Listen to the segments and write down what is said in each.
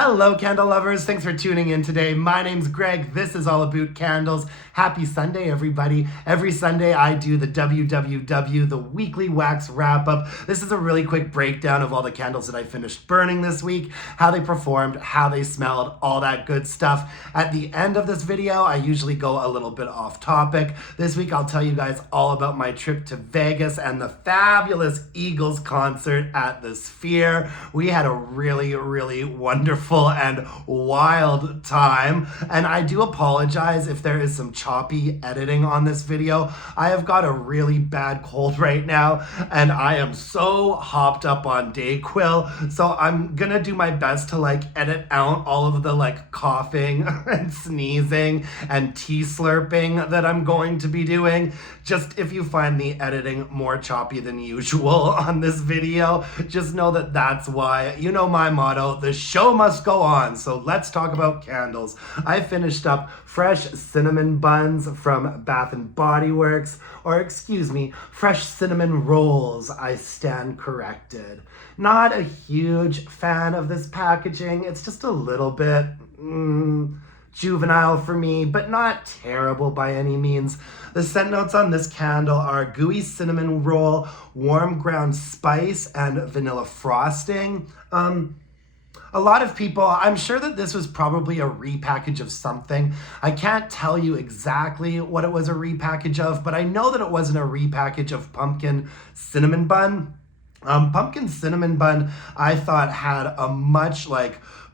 Hello candle lovers, thanks for tuning in today. My name's Greg, this is all Aboot Candles. Happy Sunday everybody. Every Sunday I do the WWW, the weekly wax wrap up. This is a really quick breakdown of all the candles that I finished burning this week, how they performed, how they smelled, all that good stuff. At the end of this video, I usually go a little bit off topic. This week I'll tell you guys all about my trip to Vegas and the fabulous Eagles concert at the Sphere. We had a really wonderful and wild time, and I do apologize if there is some choppy editing on this video. I have got a really bad cold right now and I am so hopped up on Dayquil, so I'm gonna do my best to edit out all of the coughing and sneezing and tea slurping that I'm going to be doing. Just if you find the editing more choppy than usual on this video, just know that that's why. You know my motto, the show must go on. So let's talk about candles. I finished up fresh cinnamon buns from Bath and Body Works, or excuse me, fresh cinnamon rolls. I stand corrected. Not a huge fan of this packaging. It's just a little bit juvenile for me, but not terrible by any means. The scent notes on this candle are gooey cinnamon roll, warm ground spice, and vanilla frosting. A lot of people, I'm sure that this was probably a repackage of something. I can't tell you exactly what it was a repackage of, but I know that it wasn't a repackage of pumpkin cinnamon bun. Pumpkin cinnamon bun, I thought, had a much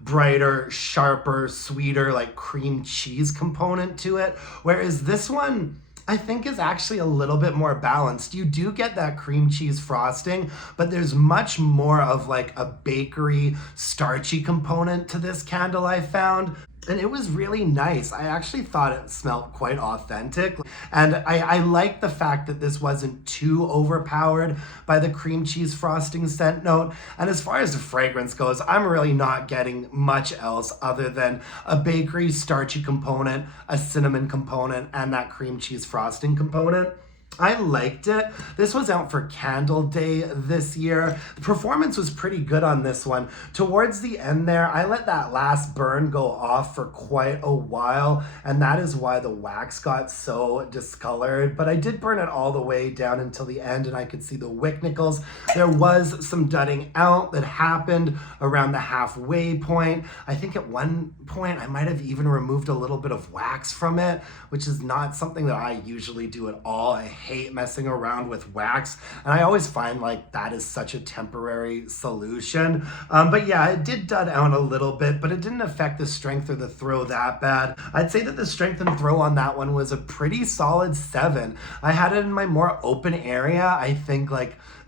brighter, sharper, sweeter, cream cheese component to it, whereas this one I think is actually a little bit more balanced. You do get that cream cheese frosting, but there's much more of a bakery starchy component to this candle, I found. And it was really nice. I actually thought it smelled quite authentic. And I like the fact that this wasn't too overpowered by the cream cheese frosting scent note. And as far as the fragrance goes, I'm really not getting much else other than a bakery starchy component, a cinnamon component, and that cream cheese frosting component. I liked it. This was out for Candle Day this year. The performance was pretty good on this one. Towards the end there, I let that last burn go off for quite a while, and that is why the wax got so discolored. But I did burn it all the way down until the end, and I could see the wick nickels. There was some dudding out that happened around the halfway point. I think at one point I might have even removed a little bit of wax from it, which is not something that I usually do at all. I hate messing around with wax, and I always find that is such a temporary solution. But yeah, it did dud out a little bit, but it didn't affect the strength or the throw that bad. I'd say that the strength and throw on that one was a pretty solid 7. I had it in my more open area, I think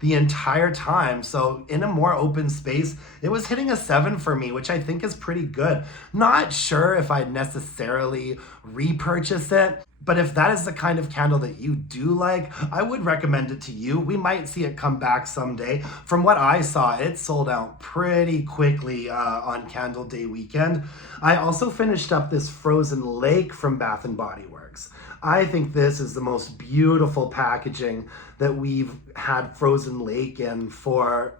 the entire time. So in a more open space, it was hitting a 7 for me, which I think is pretty good. Not sure if I'd necessarily repurchase it, but if that is the kind of candle that you do like, I would recommend it to you. We might see it come back someday. From what I saw, it sold out pretty quickly on Candle Day weekend. I also finished up this Frozen Lake from Bath and Body Works. I think this is the most beautiful packaging that we've had Frozen Lake in for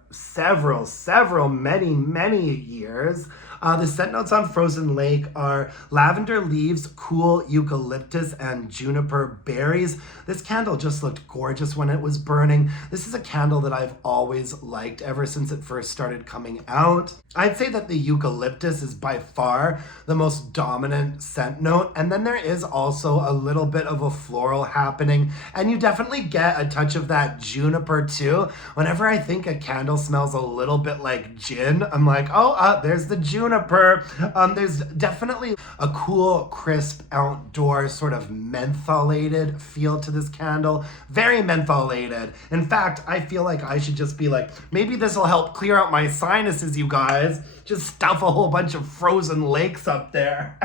many years. The scent notes on Frozen Lake are lavender leaves, cool eucalyptus, and juniper berries. This candle just looked gorgeous when it was burning. This is a candle that I've always liked ever since it first started coming out. I'd say that the eucalyptus is by far the most dominant scent note, and then there is also a little bit of a floral happening, and you definitely get a touch of that juniper too. Whenever I think a candle smells a little bit like gin, I'm like, oh, there's the juniper. There's definitely a cool, crisp, outdoor sort of mentholated feel to this candle. Very mentholated. In fact, I feel like I should just be maybe this will help clear out my sinuses, you guys. Just stuff a whole bunch of Frozen Lakes up there.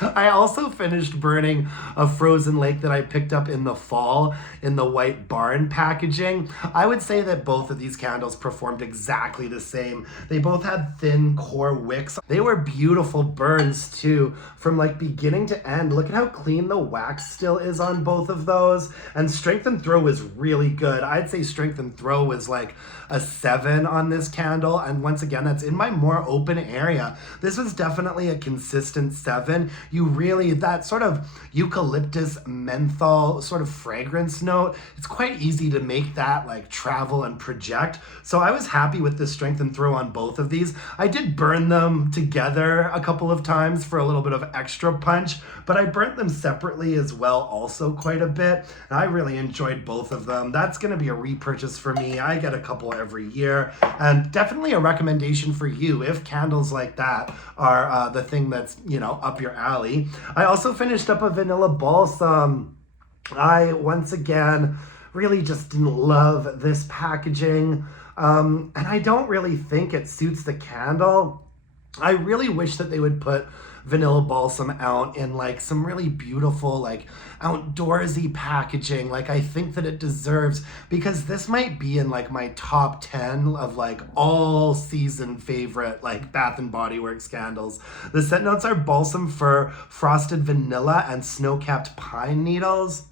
I also finished burning a frozen lake that I picked up in the fall in the white barn packaging. I would say that both of these candles performed exactly the same. They both had thin core wicks. They were beautiful burns too, from like beginning to end. Look at how clean the wax still is on both of those. And strength and throw was really good. I'd say strength and throw was like a 7 on this candle. And once again, that's in my more open area. This was definitely a consistent 7. You really, that sort of eucalyptus menthol sort of fragrance note, it's quite easy to make that like travel and project. So I was happy with the strength and throw on both of these. I did burn them together a couple of times for a little bit of extra punch, but I burnt them separately as well also quite a bit. And I really enjoyed both of them. That's going to be a repurchase for me. I get a couple every year, and definitely a recommendation for you if candles like that are the thing that's, you know, up your alley. I also finished up a vanilla balsam. I, once again, really just didn't love this packaging. And I don't really think it suits the candle. I really wish that they would put vanilla balsam out in like some really beautiful, like outdoorsy packaging, like I think that it deserves, because this might be in like my top 10 of like all season favorite like Bath and Body Works candles. The scent notes are balsam fir, frosted vanilla, and snow-capped pine needles.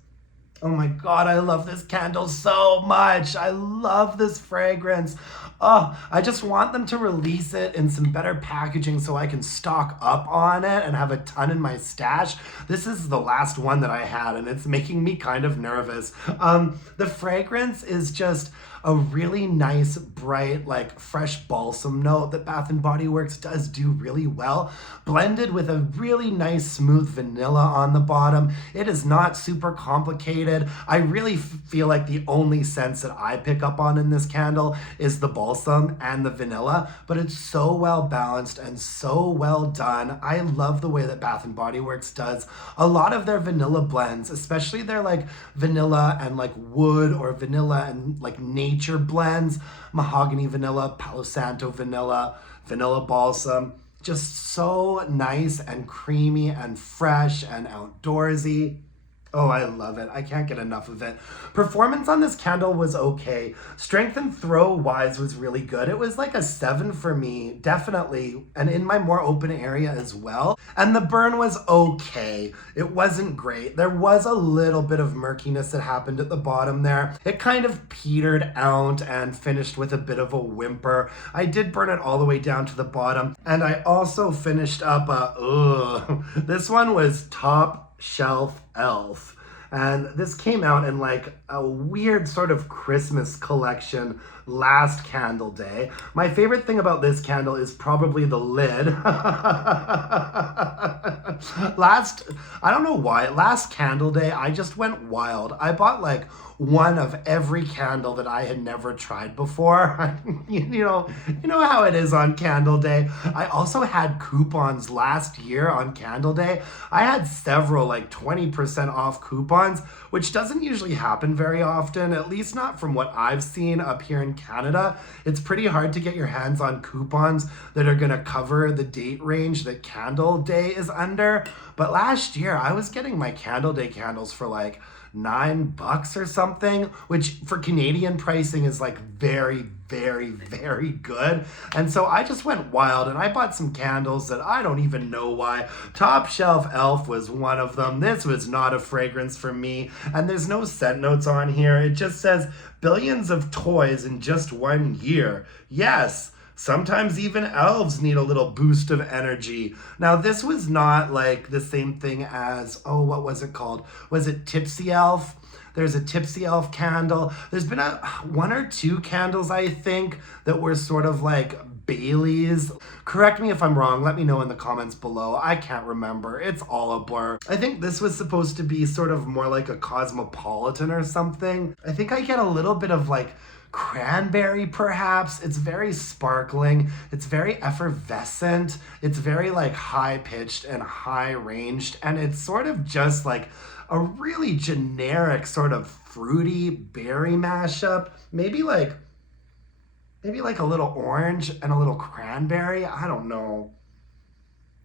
Oh my God, I love this candle so much. I love this fragrance. Oh, I just want them to release it in some better packaging so I can stock up on it and have a ton in my stash. This is the last one that I had, and it's making me kind of nervous. The fragrance is just a really nice, bright, like fresh balsam note that Bath and Body Works does do really well, blended with a really nice smooth vanilla on the bottom. It is not super complicated. I really feel like the only scents that I pick up on in this candle is the balsam and the vanilla, but it's so well balanced and so well done. I love the way that Bath and Body Works does a lot of their vanilla blends, especially their like vanilla and like wood or vanilla and like nature blends, mahogany vanilla, Palo Santo vanilla, vanilla balsam, just so nice and creamy and fresh and outdoorsy. Oh, I love it. I can't get enough of it. Performance on this candle was okay. Strength and throw wise was really good. It was like a 7 for me, definitely, and in my more open area as well. And the burn was okay. It wasn't great. There was a little bit of murkiness that happened at the bottom there. It kind of petered out and finished with a bit of a whimper. I did burn it all the way down to the bottom. And I also finished up this one was Top Shelf Elf, and this came out in like a weird sort of Christmas collection last candle day. My favorite thing about this candle is probably the lid. I don't know why, last candle day I just went wild. I bought like one of every candle that I had never tried before. you know how it is on candle day. I also had coupons last year on candle day. I had several like 20% off coupons, which doesn't usually happen very often, at least not from what I've seen up here in Canada. It's pretty hard to get your hands on coupons that are gonna cover the date range that candle day is under. But last year I was getting my candle day candles for like $9 or something, which for Canadian pricing is like very, very, very good. And so I just went wild and I bought some candles that I don't even know why. Top Shelf Elf was one of them. This was not a fragrance for me, and there's no scent notes on here. It just says billions of toys in just 1 year. Yes, sometimes even elves need a little boost of energy. Now, this was not like the same thing as, what was it called? Was it Tipsy Elf? There's a Tipsy Elf candle. There's been one or two candles, I think, that were sort of like Bailey's. Correct me if I'm wrong. Let me know in the comments below. I can't remember. It's all a blur. I think this was supposed to be sort of more like a cosmopolitan or something. I think I get a little bit of like cranberry perhaps. It's very sparkling. It's very effervescent. It's very like high pitched and high ranged. And it's sort of just like a really generic sort of fruity berry mashup. Maybe like a little orange and a little cranberry. I don't know.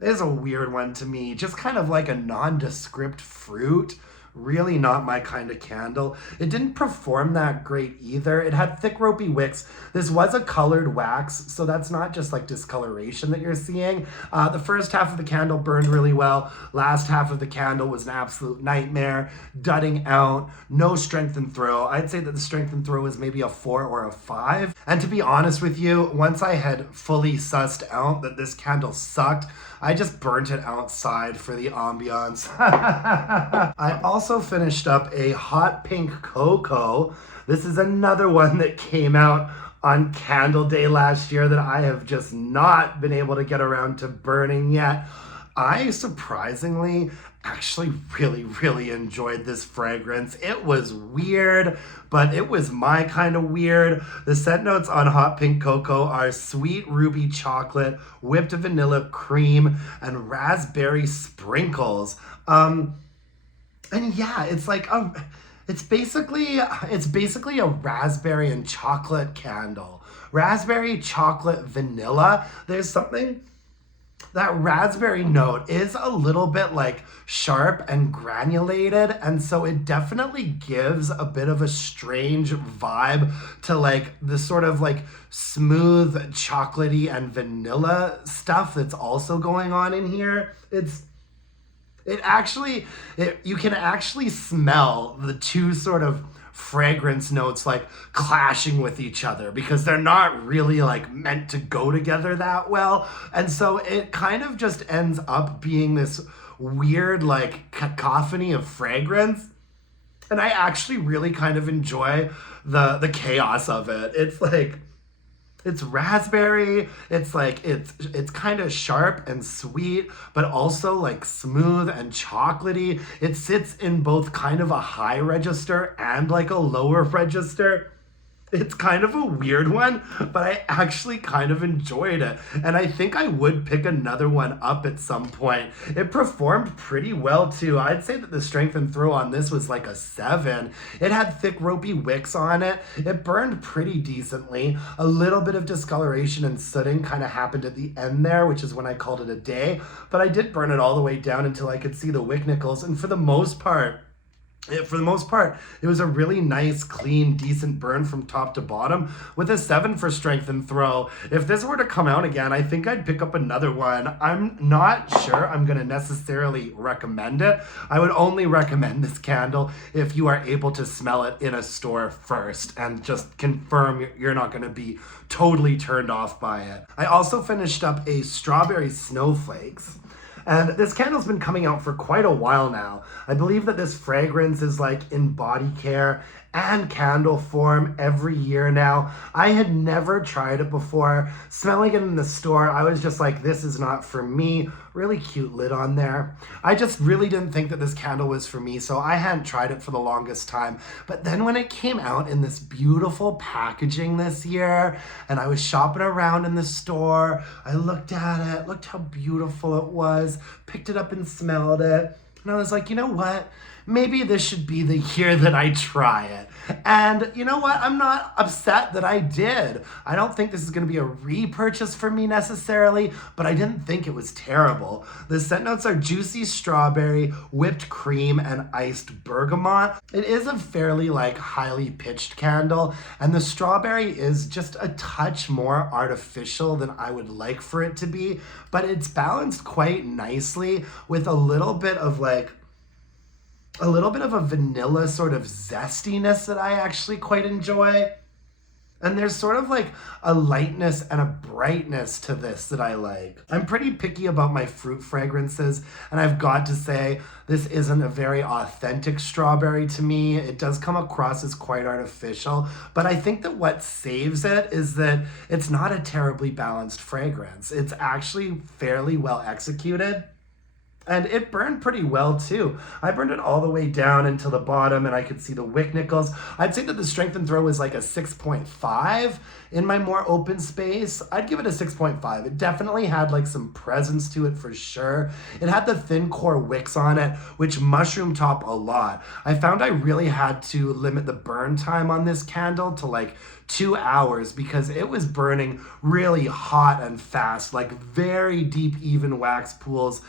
is a weird one to me. Just kind of like a nondescript fruit. Really not my kind of candle. It didn't perform that great either. It had thick ropey wicks. This was a colored wax, so that's not just like discoloration that you're seeing. The first half of the candle burned really well. Last half of the candle was an absolute nightmare. Dudding out, no strength and throw. I'd say that the strength and throw was maybe a 4 or a 5. And to be honest with you, once I had fully sussed out that this candle sucked, I just burnt it outside for the ambiance. I also finished up a hot pink cocoa. This is another one that came out on Candle Day last year that I have just not been able to get around to burning yet. I surprisingly actually really enjoyed this fragrance. It was weird, but it was my kind of weird. The scent notes on Hot Pink Cocoa are sweet ruby chocolate, whipped vanilla cream, and raspberry sprinkles. And yeah, it's like it's basically a raspberry and chocolate candle. Raspberry, chocolate, vanilla. There's something. That raspberry note is a little bit like sharp and granulated, and so it definitely gives a bit of a strange vibe to like the sort of like smooth chocolatey and vanilla stuff that's also going on in here. You can actually smell the two sort of fragrance notes like clashing with each other because they're not really like meant to go together that well. And so it kind of just ends up being this weird like cacophony of fragrance. And I actually really kind of enjoy the chaos of it. It's like it's raspberry. It's like it's kind of sharp and sweet, but also like smooth and chocolatey. It sits in both kind of a high register and like a lower register. It's kind of a weird one, but I actually kind of enjoyed it. And I think I would pick another one up at some point. It performed pretty well too. I'd say that the strength and throw on this was like a 7. It had thick ropey wicks on it. It burned pretty decently. A little bit of discoloration and sooting kind of happened at the end there, which is when I called it a day. But I did burn it all the way down until I could see the wick nickels. And for the most part, it was a really nice, clean, decent burn from top to bottom with a 7 for strength and throw. If this were to come out again, I think I'd pick up another one. I'm not sure I'm going to necessarily recommend it. I would only recommend this candle if you are able to smell it in a store first and just confirm you're not going to be totally turned off by it. I also finished up a strawberry Snowflakes. And this candle's been coming out for quite a while now. I believe that this fragrance is like in body care and candle form every year now. I had never tried it before. Smelling it in the store, I was just like, this is not for me. Really cute lid on there. I just really didn't think that this candle was for me, so I hadn't tried it for the longest time. But then when it came out in this beautiful packaging this year, and I was shopping around in the store, I looked at it, looked how beautiful it was, picked it up and smelled it, and I was like, you know what? Maybe this should be the year that I try it. And you know what? I'm not upset that I did. I don't think this is going to be a repurchase for me necessarily, but I didn't think it was terrible. The scent notes are juicy strawberry, whipped cream, and iced bergamot. It is a fairly like highly pitched candle, and the strawberry is just a touch more artificial than I would like for it to be, but it's balanced quite nicely with a little bit of a vanilla sort of zestiness that I actually quite enjoy. And there's sort of like a lightness and a brightness to this that I like. I'm pretty picky about my fruit fragrances, and I've got to say, this isn't a very authentic strawberry to me. It does come across as quite artificial, but I think that what saves it is that it's not a terribly balanced fragrance. It's actually fairly well executed. And it burned pretty well too. I burned it all the way down until the bottom and I could see the wick nickels. I'd say that the strength and throw was like a 6.5 in my more open space. I'd give it a 6.5. It definitely had like some presence to it for sure. It had the thin core wicks on it, which mushroom top a lot. I found I really had to limit the burn time on this candle to like 2 hours because it was burning really hot and fast, like very deep, even wax pools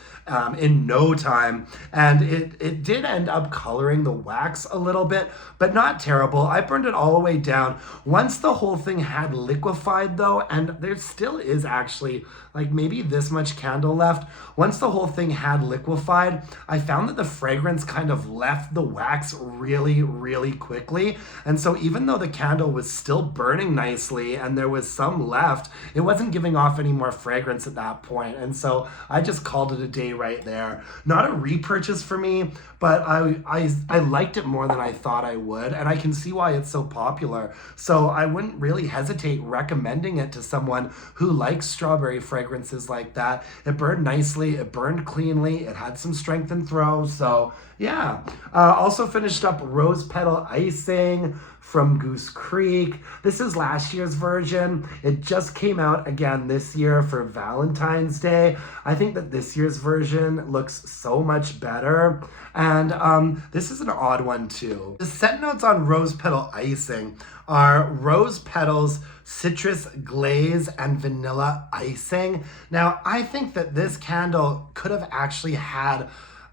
in no time. And it did end up coloring the wax a little bit, but not terrible. I burned it all the way down. Once the whole thing had liquefied though, and there still is actually like maybe this much candle left. Once the whole thing had liquefied, I found that the fragrance kind of left the wax really, really quickly. And so even though the candle was still burning nicely and there was some left, it wasn't giving off any more fragrance at that point. And so I just called it a day right there. Not a repurchase for me, but I liked it more than I thought I would, and I can see why it's so popular. So I wouldn't really hesitate recommending it to someone who likes strawberry fragrances like that. It burned nicely, it burned cleanly, it had some strength and throw, so yeah. Also finished up Rose Petal Icing from Goose Creek. This is last year's version. It just came out again this year for Valentine's Day. I think that this year's version looks so much better. And this is an odd one too. The scent notes on Rose Petal Icing are rose petals, citrus glaze, and vanilla icing. Now, I think that this candle could have actually had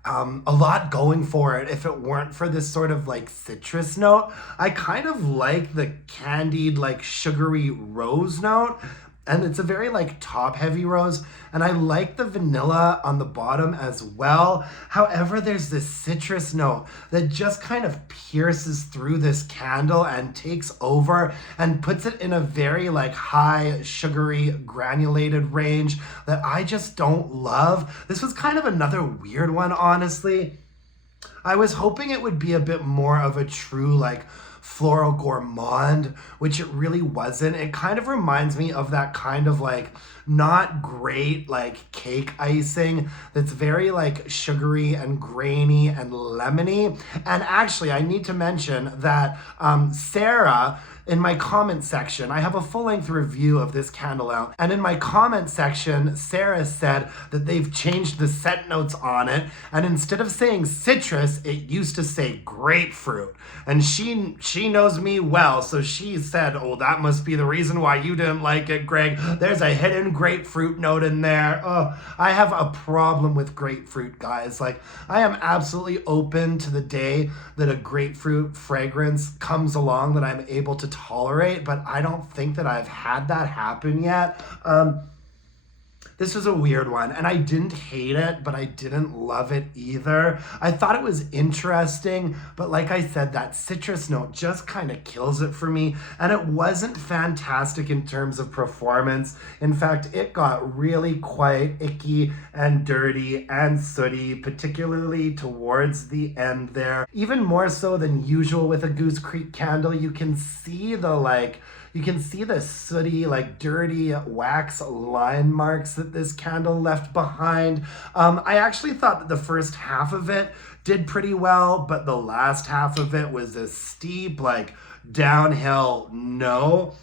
a lot going for it if it weren't for this sort of like citrus note. I kind of like the candied, like sugary rose note, and it's a very like top heavy rose, and I like the vanilla on the bottom as well. However, there's this citrus note that just kind of pierces through this candle and takes over and puts it in a very like high sugary granulated range that I just don't love. This was kind of another weird one, honestly. I was hoping it would be a bit more of a true like floral gourmand, which it really wasn't. It kind of reminds me of that kind of like not great like cake icing that's very like sugary and grainy and lemony. And actually, I need to mention that Sarah, in my comment section, I have a full-length review of this candle out, and in my comment section, Sarah said that they've changed the scent notes on it, and instead of saying citrus, it used to say grapefruit. And she knows me well, so she said, oh, that must be the reason why you didn't like it, Greg. There's a hidden grapefruit note in there. Oh, I have a problem with grapefruit, guys. Like, I am absolutely open to the day that a grapefruit fragrance comes along that I'm able to tolerate, but I don't think that I've had that happen yet. This was a weird one, and I didn't hate it, but I didn't love it either. I thought it was interesting, but like I said, that citrus note just kind of kills it for me, and it wasn't fantastic in terms of performance. In fact, it got really quite icky and dirty and sooty, particularly towards the end there. Even more so than usual with a Goose Creek candle, you can see the sooty, like dirty wax line marks that this candle left behind. I actually thought that the first half of it did pretty well, but the last half of it was a steep, like downhill no.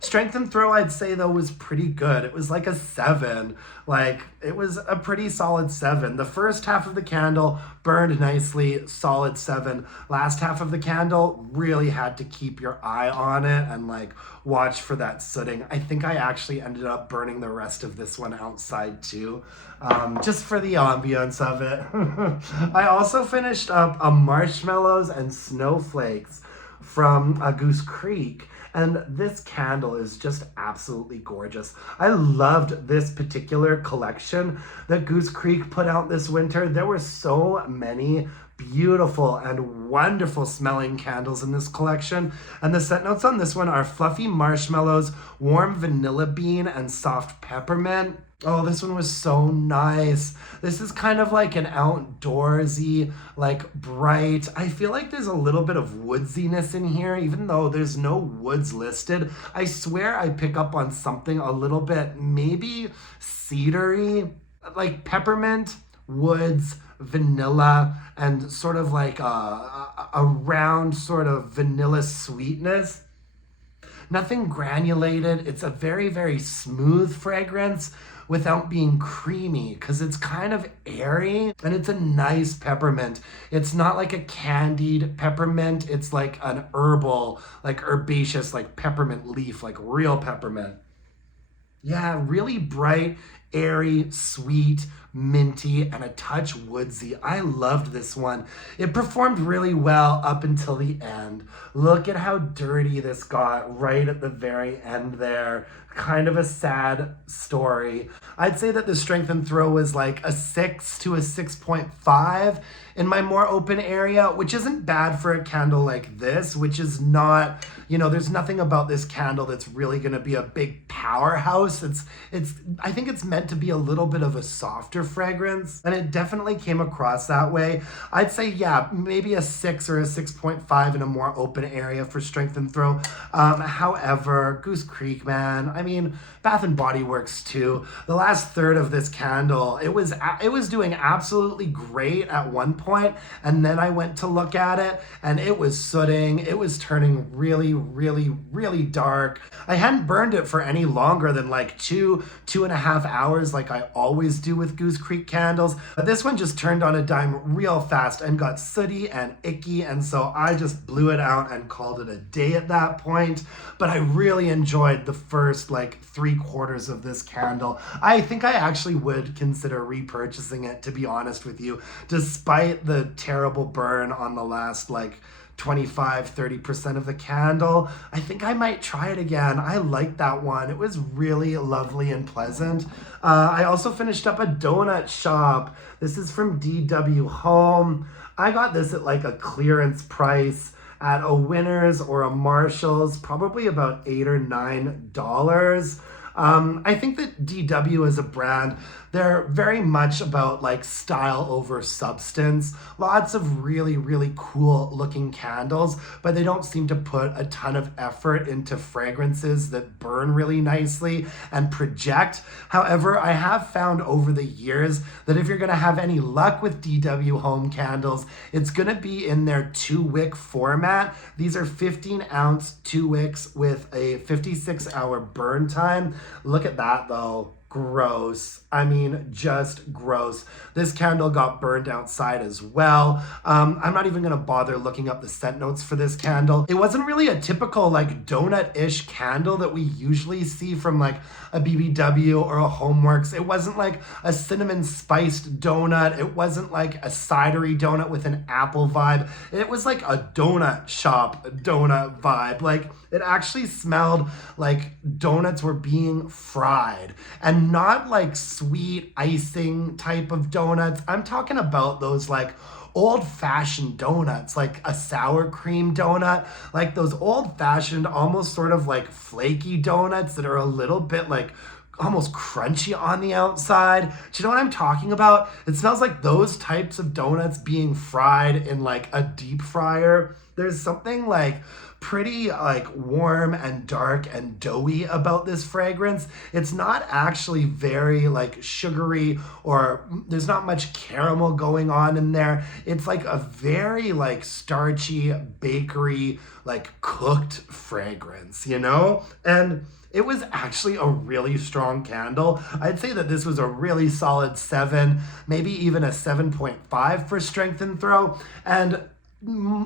Strength and throw, I'd say though, was pretty good. It was like a 7. Like, it was a pretty solid 7. The first half of the candle burned nicely, solid 7. Last half of the candle, really had to keep your eye on it and like watch for that sooting. I think I actually ended up burning the rest of this one outside too, just for the ambience of it. I also finished up a Marshmallows and Snowflakes from Goose Creek. And this candle is just absolutely gorgeous. I loved this particular collection that Goose Creek put out this winter. There were so many beautiful and wonderful smelling candles in this collection. And the scent notes on this one are fluffy marshmallows, warm vanilla bean, and soft peppermint. Oh, this one was so nice. This is kind of like an outdoorsy, like bright. I feel like there's a little bit of woodsiness in here, even though there's no woods listed. I swear I pick up on something a little bit, maybe cedary, like peppermint woods, vanilla, and sort of like a round sort of vanilla sweetness. Nothing granulated. It's a very, very smooth fragrance without being creamy because it's kind of airy and it's a nice peppermint. It's not like a candied peppermint. It's like an herbal, like herbaceous, like peppermint leaf, like real peppermint. Yeah, really bright, airy, sweet, minty, and a touch woodsy. I loved this one. It performed really well up until the end. Look at how dirty this got right at the very end there. Kind of a sad story. I'd say that the strength and throw was like a 6 to a 6.5 in my more open area, which isn't bad for a candle like this, which is not, there's nothing about this candle that's really going to be a big powerhouse. I think it's meant to be a little bit of a softer fragrance, and it definitely came across that way. I'd say, yeah, maybe a 6 or a 6.5 in a more open area for strength and throw. However, Goose Creek, man, I mean, Bath and Body Works too. The last third of this candle, it was doing absolutely great at one point, and then I went to look at it, and it was sooting. It was turning really, really, really dark. I hadn't burned it for any longer than like 2.5 hours, like I always do with Goose Creek candles. But this one just turned on a dime real fast and got sooty and icky, and so I just blew it out and called it a day at that point. But I really enjoyed the first like 3/4 of this candle. I think I actually would consider repurchasing it, to be honest with you, despite the terrible burn on the last like 25-30% of the candle. I think I might try it again. I liked that one. It was really lovely and pleasant. I also finished up a donut shop. This is from DW Home. I got this at like a clearance price at a Winners or a Marshalls, probably about $8 or $9. I think that DW as a brand, they're very much about like style over substance. Lots of really, really cool looking candles, but they don't seem to put a ton of effort into fragrances that burn really nicely and project. However, I have found over the years that if you're gonna have any luck with DW Home candles, it's gonna be in their 2-wick format. These are 15-ounce 2 wicks with a 56-hour burn time. Look at that though. Gross. I mean, just gross. This candle got burned outside as well. I'm not even gonna bother looking up the scent notes for this candle. It wasn't really a typical like donut-ish candle that we usually see from like a BBW or a Homeworks. It wasn't like a cinnamon spiced donut. It wasn't like a cidery donut with an apple vibe. It was like a donut shop donut vibe. Like it actually smelled like donuts were being fried, and not like sweet icing type of donuts. I'm talking about those like old-fashioned donuts, like a sour cream donut, like those old-fashioned, almost sort of like flaky donuts that are a little bit like almost crunchy on the outside. Do you know what I'm talking about? It smells like those types of donuts being fried in like a deep fryer. There's something like pretty like warm and dark and doughy about this fragrance. It's not actually very like sugary, or there's not much caramel going on in there. It's like a very like starchy bakery, like cooked fragrance, And it was actually a really strong candle. I'd say that this was a really solid 7, maybe even a 7.5 for strength and throw. And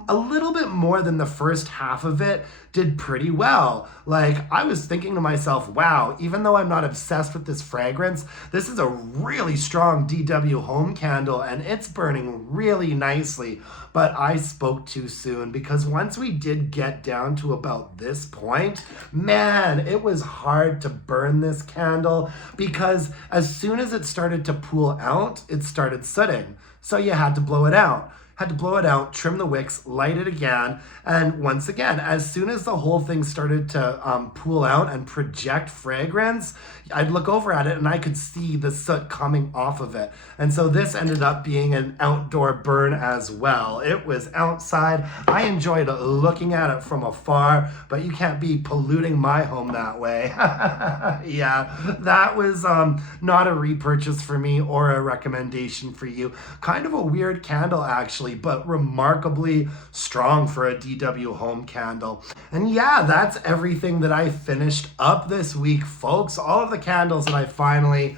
a little bit more than the first half of it did pretty well. Like, I was thinking to myself, wow, even though I'm not obsessed with this fragrance, this is a really strong DW Home candle and it's burning really nicely. But I spoke too soon, because once we did get down to about this point, man, it was hard to burn this candle, because as soon as it started to pool out, it started sooting. So you had to blow it out. had to blow it out, trim the wicks, light it again, and once again, as soon as the whole thing started to pool out and project fragrance, I'd look over at it and I could see the soot coming off of it. And so this ended up being an outdoor burn as well. It was outside. I enjoyed looking at it from afar, but you can't be polluting my home that way. Yeah, that was not a repurchase for me or a recommendation for you. Kind of a weird candle actually, but remarkably strong for a DW home candle. And yeah, that's everything that I finished up this week, folks. All of the candles that I finally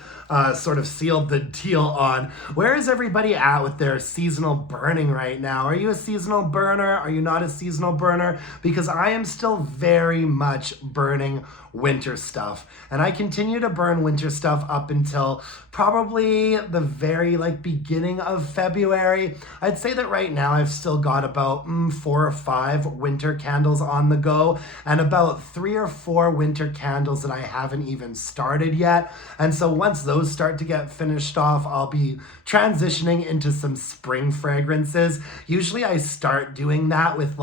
sort of sealed the deal on. Where is everybody at with their seasonal burning right now? Are you a seasonal burner? Are you not a seasonal burner? Because I am still very much burning winter stuff. And I continue to burn winter stuff up until probably the very beginning of February. I'd say that right now I've still got about 4 or 5 winter candles on the go and about 3 or 4 winter candles that I haven't even started yet. And so once those start to get finished off, I'll be transitioning into some spring fragrances. Usually I start doing that with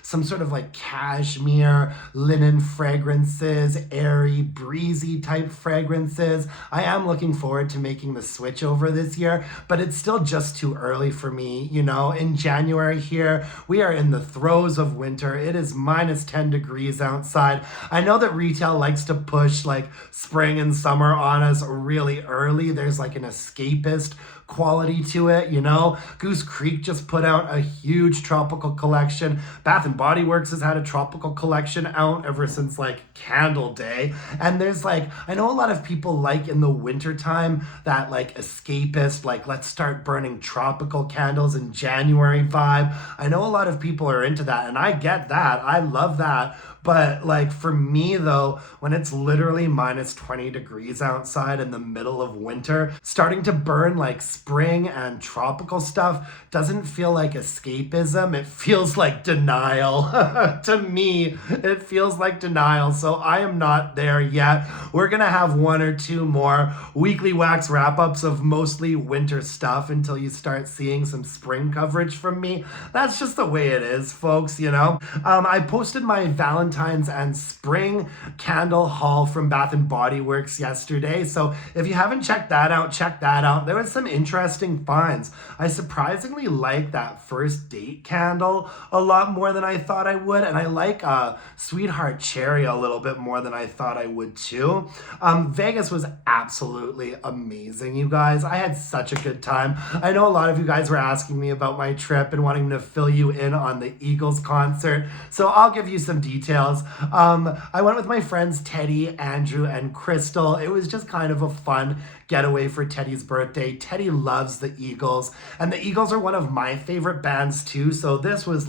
some sort of cashmere, linen fragrances, airy, breezy type fragrances. I am looking forward to making the switch over this year, but it's still just too early for me. In January here, we are in the throes of winter. It is minus 10 degrees outside. I know that retail likes to push spring and summer on us really early. There's an escapist quality to it, Goose Creek just put out a huge tropical collection. Bath and Body Works has had a tropical collection out ever since Candle Day. And there's I know a lot of people in the wintertime that escapist, let's start burning tropical candles in January vibe. I know a lot of people are into that, and I get that. I love that. But for me though, when it's literally minus 20 degrees outside in the middle of winter, starting to burn spring and tropical stuff doesn't feel like escapism. It feels like denial. To me, it feels like denial. So I am not there yet. We're gonna have 1 or 2 more weekly wax wrap-ups of mostly winter stuff until you start seeing some spring coverage from me. That's just the way it is, folks, I posted my Valentine and spring candle haul from Bath and Body Works yesterday. So if you haven't checked that out, check that out. There was some interesting finds. I surprisingly like that first date candle a lot more than I thought I would. And I like Sweetheart Cherry a little bit more than I thought I would too. Vegas was absolutely amazing, you guys. I had such a good time. I know a lot of you guys were asking me about my trip and wanting to fill you in on the Eagles concert. So I'll give you some details. I went with my friends Teddy, Andrew, and Crystal. It was just kind of a fun getaway for Teddy's birthday. Teddy loves the Eagles, and the Eagles are one of my favorite bands too, so this was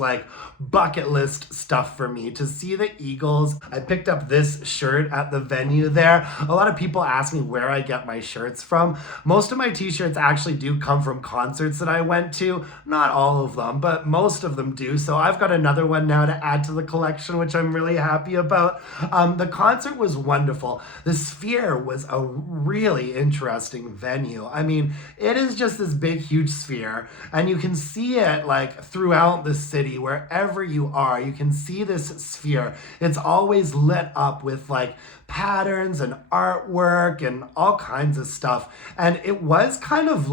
bucket list stuff for me to see the Eagles. I picked up this shirt at the venue there. A lot of people ask me where I get my shirts from. Most of my t-shirts actually do come from concerts that I went to. Not all of them, but most of them do. So I've got another one now to add to the collection, which I'm really happy about. The concert was wonderful. The Sphere was a really interesting venue. I mean, it is just this big, huge sphere, and you can see it throughout the city. Wherever you are, you can see this sphere. It's always lit up with patterns and artwork and all kinds of stuff. And it was kind of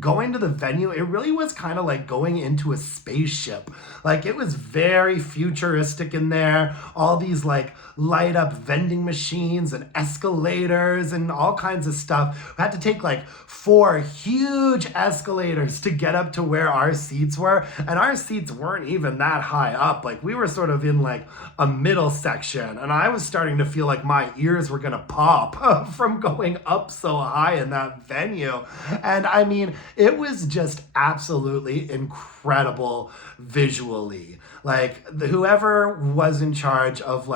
going to the venue, it really was kind of like going into a spaceship. It was very futuristic in there. All these light up vending machines and escalators and all kinds of stuff. We had to take 4 huge escalators to get up to where our seats were. And our seats weren't even that high up. We were sort of in a middle section. And I was starting to feel like my ears were gonna pop from going up so high in that venue. And I mean, it was just absolutely incredible visually. Whoever was in charge of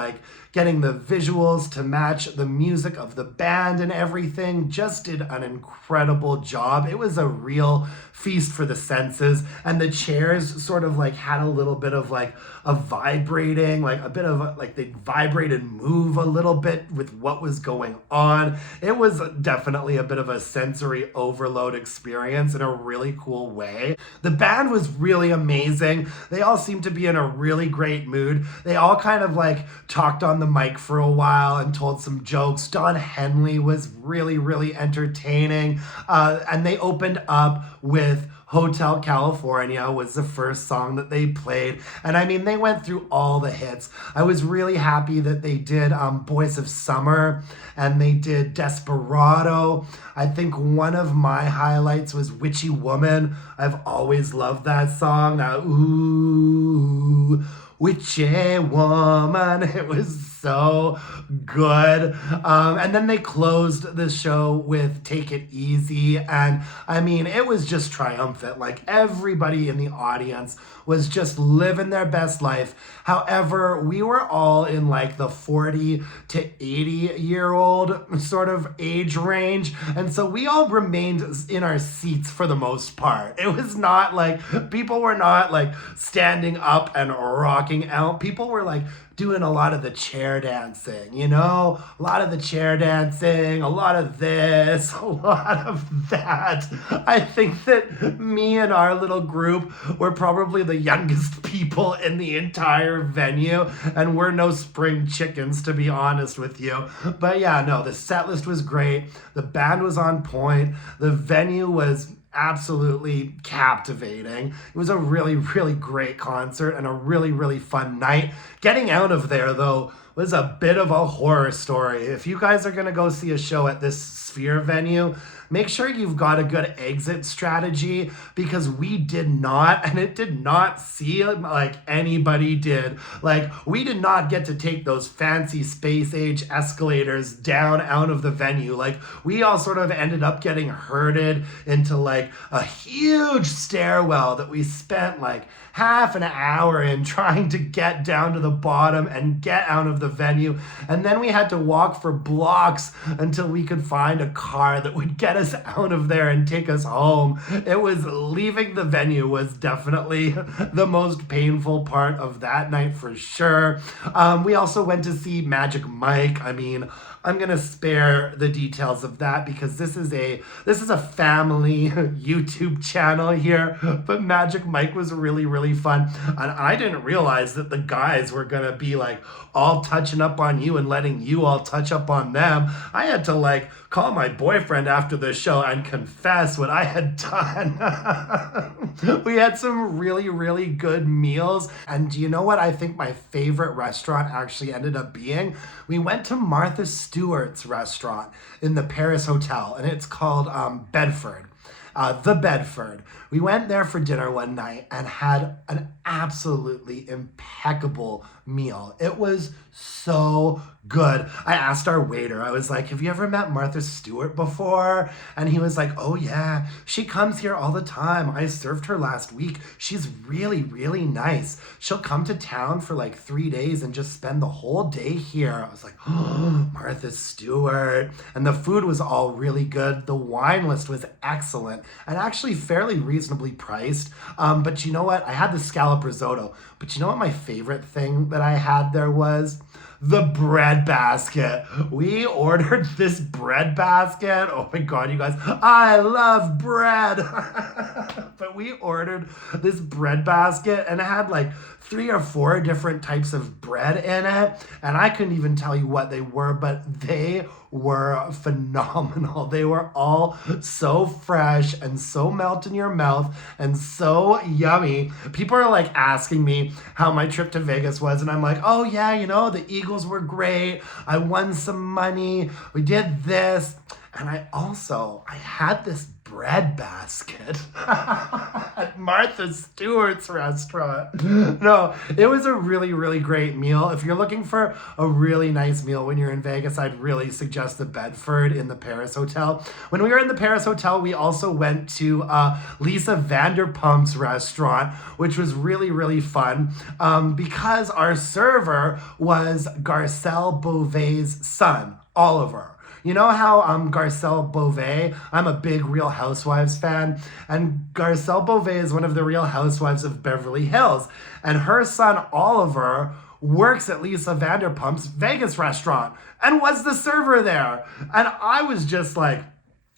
getting the visuals to match the music of the band and everything just did an incredible job. It was a real feast for the senses, and the chairs sort of had a little bit of a vibrating, a bit of they vibrate and move a little bit with what was going on. It was definitely a bit of a sensory overload experience experience in a really cool way. The band was really amazing. They all seemed to be in a really great mood. They all kind of like talked on the mic for a while and told some jokes. Don Henley was really, really entertaining. And they opened up with Hotel California was the first song that they played. And I mean, they went through all the hits. I was really happy that they did Boys of Summer and they did Desperado. I think one of my highlights was Witchy Woman. I've always loved that song. That ooh, Witchy Woman. It was so good. And then they closed the show with Take It Easy. And I mean, it was just triumphant. Like everybody in the audience was just living their best life. However, we were all in like the 40 to 80-year-old sort of age range. And so we all remained in our seats for the most part. It was not like, people were not like standing up and rocking out. People were like doing a lot of the chair dancing, you know? A lot of the chair dancing, a lot of this, a lot of that. I think that me and our little group were probably the youngest people in the entire venue, and we're no spring chickens, to be honest with you. But yeah, no, the set list was great. The band was on point. The venue was absolutely captivating. It was a really, really great concert and a really, really fun night. Getting out of there, though, was a bit of a horror story. If you guys are going to go see a show at this Sphere venue, make sure you've got a good exit strategy, because we did not, and it did not seem like anybody did. Like, we did not get to take those fancy space age escalators down out of the venue. Like, we all sort of ended up getting herded into like a huge stairwell that we spent like half an hour in trying to get down to the bottom and get out of the venue. And then we had to walk for blocks until we could find a car that would get us out of there and take us home. It was leaving the venue was definitely the most painful part of that night for sure. We also went to see Magic Mike. I mean, I'm gonna spare the details of that because this is a family YouTube channel here, but Magic Mike was really, really fun. And I didn't realize that the guys were gonna be like all touching up on you and letting you all touch up on them. I had to like call my boyfriend after the show and confess what I had done. We had some really, really good meals. And do you know what I think my favorite restaurant actually ended up being? We went to Martha Stewart's restaurant in the Paris Hotel, and it's called Bedford. The Bedford. We went there for dinner one night and had an absolutely impeccable meal. It was so good. I asked our waiter, I was like, have you ever met Martha Stewart before? And he was like, oh yeah, she comes here all the time. I served her last week. She's really, really nice. She'll come to town for like 3 days and just spend the whole day here. I was like, oh, Martha Stewart. And the food was all really good. The wine list was excellent and actually fairly reasonably priced. But you know what? I had the scallop risotto. But you know what my favorite thing that I had there was? The bread basket. We ordered this bread basket. Oh my God, you guys, I love bread. But we ordered this bread basket and it had like 3 or 4 different types of bread in it. And I couldn't even tell you what they were, but they were phenomenal. They were all so fresh and so melt in your mouth and so yummy. People are like asking me how my trip to Vegas was, and I'm like, oh yeah, you know, the Eagles were great. I won some money. We did this. And I had this bread basket at Martha Stewart's restaurant. No, it was a really, really great meal. If you're looking for a really nice meal when you're in Vegas, I'd really suggest the Bedford in the Paris Hotel. When we were in the Paris Hotel, we also went to Lisa Vanderpump's restaurant, which was really, really fun because our server was Garcelle Beauvais' son, Oliver. You know how Garcelle Beauvais, I'm a big Real Housewives fan, and Garcelle Beauvais is one of the Real Housewives of Beverly Hills, and her son Oliver works at Lisa Vanderpump's Vegas restaurant and was the server there. And I was just like,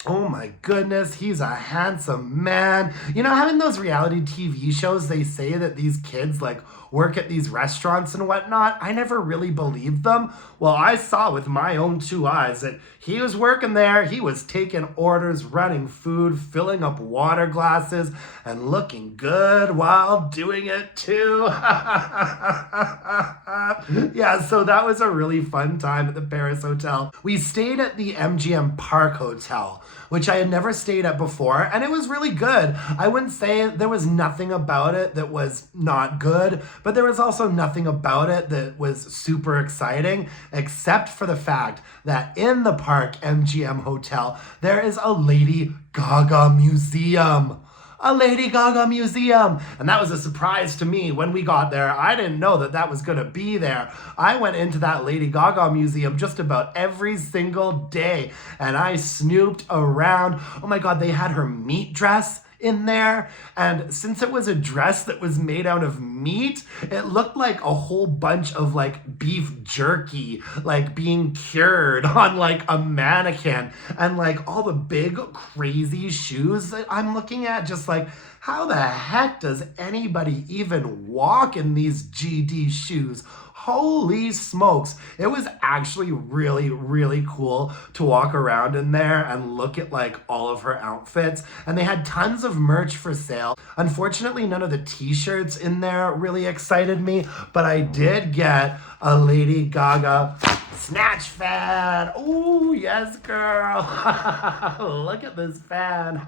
Oh my goodness, he's a handsome man. You know, having those reality TV shows, they say that these kids like work at these restaurants and whatnot. I never really believed them. Well, I saw with my own two eyes that he was working there. He was taking orders, running food, filling up water glasses, and looking good while doing it too. Yeah, so that was a really fun time at the Paris Hotel. We stayed at the MGM Park Hotel, which I had never stayed at before, and it was really good. I wouldn't say there was nothing about it that was not good, but there was also nothing about it that was super exciting, except for the fact that in the Park MGM Hotel, there is a Lady Gaga museum. A Lady Gaga museum. And that was a surprise to me when we got there. I didn't know that that was going to be there. I went into that Lady Gaga museum just about every single day and I snooped around. Oh my God, they had her meat dress in there, and since it was a dress that was made out of meat, it looked like a whole bunch of like beef jerky like being cured on like a mannequin, and like all the big crazy shoes that I'm looking at, just like, how the heck does anybody even walk in these GD shoes? Holy smokes. It was actually really, really cool to walk around in there and look at like all of her outfits. And they had tons of merch for sale. Unfortunately, none of the t-shirts in there really excited me, but I did get a Lady Gaga snatch fan. Oh, yes, girl. Look at this fan.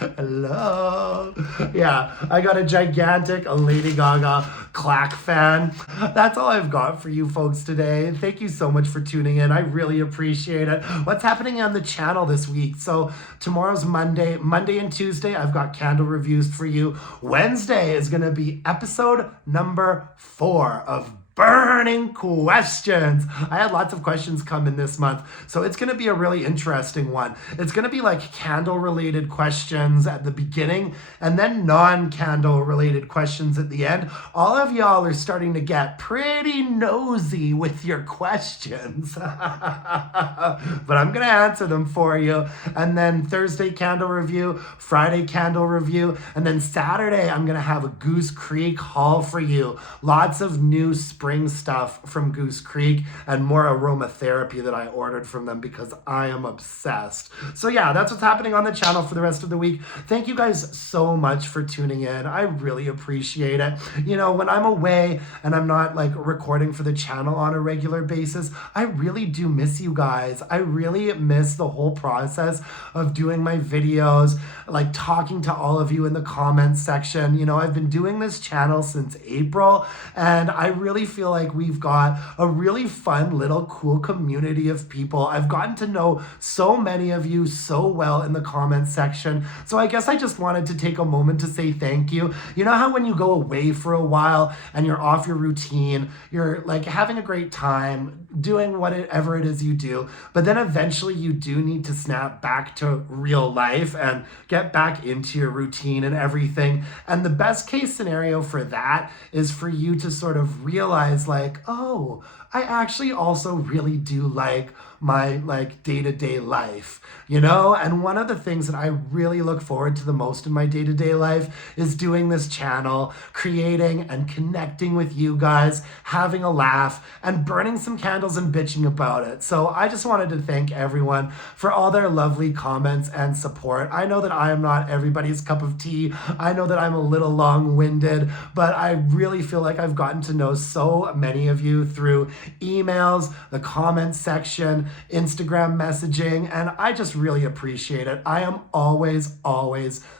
Hello. Yeah, I got a gigantic Lady Gaga clack fan. That's all I've got for you folks today. Thank you so much for tuning in. I really appreciate it. What's happening on the channel this week? So tomorrow's Monday. Monday and Tuesday, I've got candle reviews for you. Wednesday is going to be episode number 4 of Burning Questions. I had lots of questions come in this month, so it's going to be a really interesting one. It's going to be like candle related questions at the beginning and then non-candle related questions at the end. All of y'all are starting to get pretty nosy with your questions, but I'm going to answer them for you. And then Thursday candle review, Friday candle review, and then Saturday I'm going to have a Goose Creek haul for you. Lots of new spring stuff from Goose Creek and more aromatherapy that I ordered from them because I am obsessed. So yeah, that's what's happening on the channel for the rest of the week. Thank you guys so much for tuning in. I really appreciate it. You know, when I'm away and I'm not like recording for the channel on a regular basis, I really do miss you guys. I really miss the whole process of doing my videos, like talking to all of you in the comments section. You know, I've been doing this channel since April, and I really feel like we've got a really fun little cool community of people. I've gotten to know so many of you so well in the comments section. So I guess I just wanted to take a moment to say thank you. You know how when you go away for a while and you're off your routine, you're like having a great time doing whatever it is you do, but then eventually you do need to snap back to real life and get back into your routine and everything. And the best case scenario for that is for you to sort of realize like, oh, I actually also really do like my like day-to-day life, you know? And one of the things that I really look forward to the most in my day-to-day life is doing this channel, creating and connecting with you guys, having a laugh, and burning some candles and bitching about it. So I just wanted to thank everyone for all their lovely comments and support. I know that I am not everybody's cup of tea. I know that I'm a little long-winded, but I really feel like I've gotten to know so many of you through emails, the comments section, Instagram messaging, and I just really appreciate it. I am always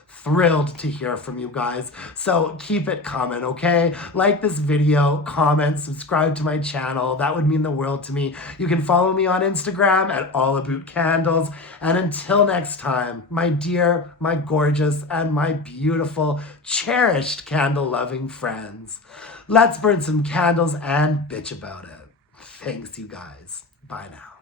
thrilled to hear from you guys. So keep it coming, okay? Like this video, comment, subscribe to my channel. That would mean the world to me. You can follow me on Instagram at allabootcandles. And until next time, my dear, my gorgeous, and my beautiful, cherished candle-loving friends, let's burn some candles and bitch about it. Thanks, you guys. Bye now.